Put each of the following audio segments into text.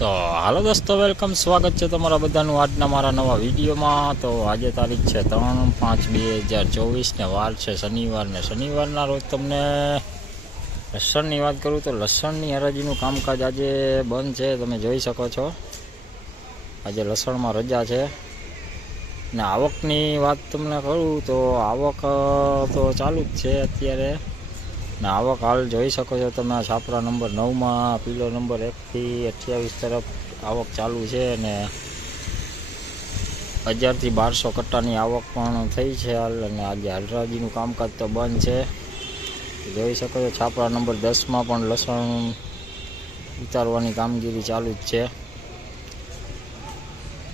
તો હાલો દોસ્તો, વેલકમ, સ્વાગત છે તમારા બધાનું આજના મારા નવા વિડીયોમાં। તો આજે તારીખ છે 3/5/2024 ને વાર છે શનિવાર ને શનિવારના રોજ તમને લસણની વાત કરું તો લસણની હરાજીનું કામકાજ આજે બંધ છે, તમે જોઈ શકો છો। આજે લસણમાં રજા છે ને આવકની વાત તમને કરું તો આવક તો ચાલુ જ છે અત્યારે ને આવક હાલ જોઈ શકો છો તમે। છાપરા નંબર 9માં પીલો નંબર 1 થી 28 તરફ આવક ચાલુ છે ને 1000 થી 1200 કટ્ટાની આવક પણ થઈ છે હાલ। અને આજે હરાજીનું કામકાજ તો બંધ છે, જોઈ શકો છો। છાપરા નંબર 10માં પણ લસણ ઉતારવાની કામગીરી ચાલુ જ છે,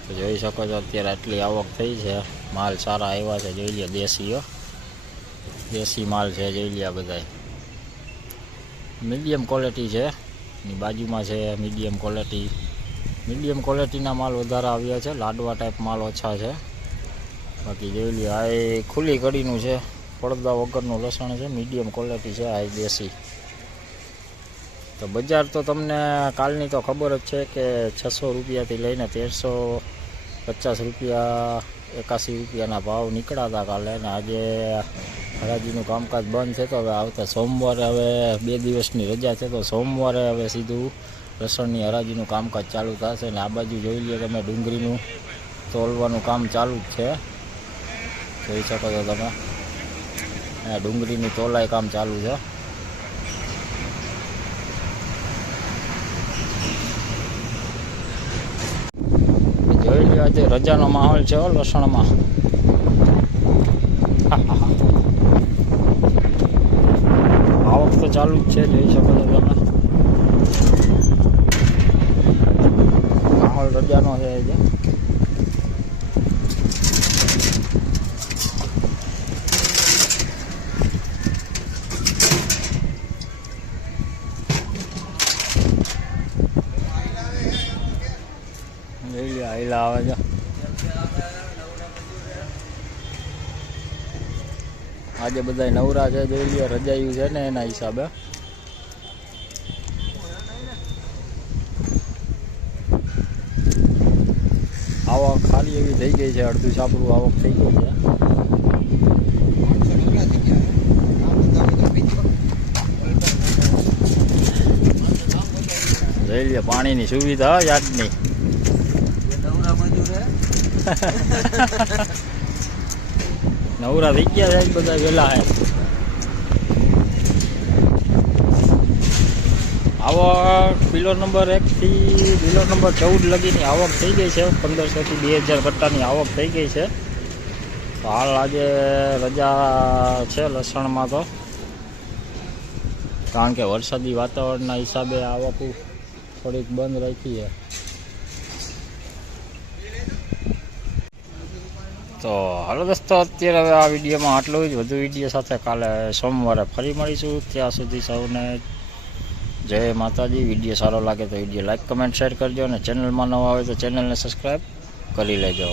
તો જોઈ શકો છો અત્યારે આટલી આવક થઈ છે। માલ સારા આવ્યા છે, જોઈ લે, દેશી માલ છે, જોઈ લે બધા। મીડિયમ ક્વોલિટી છે, એની બાજુમાં છે મીડિયમ ક્વોલિટીના માલ વધારે આવ્યા છે, લાડવા ટાઈપ માલ ઓછા છે। બાકી જોઈ લે, આ એ ખુલ્લી કડીનું છે, પડદા વગરનું લસણ છે, મીડિયમ ક્વોલિટી છે, આ દેશી। તો બજાર તો તમને કાલની તો ખબર જ છે કે 600 રૂપિયાથી લઈને 1350 રૂપિયા 81 રૂપિયાના ભાવ નીકળ્યા હતા કાલે, અને આજે હરાજીનું કામકાજ બંધ છે। તો હવે આવતા સોમવારે, હવે 2 દિવસની રજા છે, તો સોમવારે હવે સીધું લસણની હરાજીનું કામકાજ ચાલુ થશે। ને આ બાજુ જોઈ લો તમે, ડુંગળીનું તોલવાનું કામ ચાલુ જ છે, જોઈ શકો છો તમે। અને ડુંગળીનું તોલાય કામ ચાલુ છે, જોઈ લો। આજે રજાનો માહોલ છે લસણમાં। આવક તો ચાલુ જ છે, જોઈ શકો છો તમે। માહોલ રજાનો છે આજે। જોઈ લે, આયલા આવે છે, આજે બધા નવરા છે, જોઈ લે, રજાયું છે ને એના હિસાબે। આવક ખાલી એવી થઈ ગઈ છે, અડધું છાપરું આવક થઈ ગઈ છે। જોઈ લે, પાણીની સુવિધા યાદની નવરા થઈ ગયા છે બધા વેલા હે। આવક પીલો નંબર 1 થી પીલો નંબર 14 લગીની આવક થઈ ગઈ છે, 1500 થી 2000 કટ્ટાની આવક થઈ ગઈ છે। તો હાલ આજે રજા છે લસણમાં, તો કારણ કે વરસાદી વાતાવરણના હિસાબે આવક થોડીક બંધ રાખી છે। તો હાલો દોસ્તો, અત્યારે હવે આ વિડીયોમાં આટલું જ। વધુ વિડીયો સાથે કાલે સોમવારે ફરી મળીશું, ત્યાં સુધી સૌને જય માતાજી। વિડીયો સારો લાગે તો વિડીયો લાઈક, કમેન્ટ, શેર કરજો, અને ચેનલમાં નવા આવે તો ચેનલને સબસ્ક્રાઈબ કરી લેજો।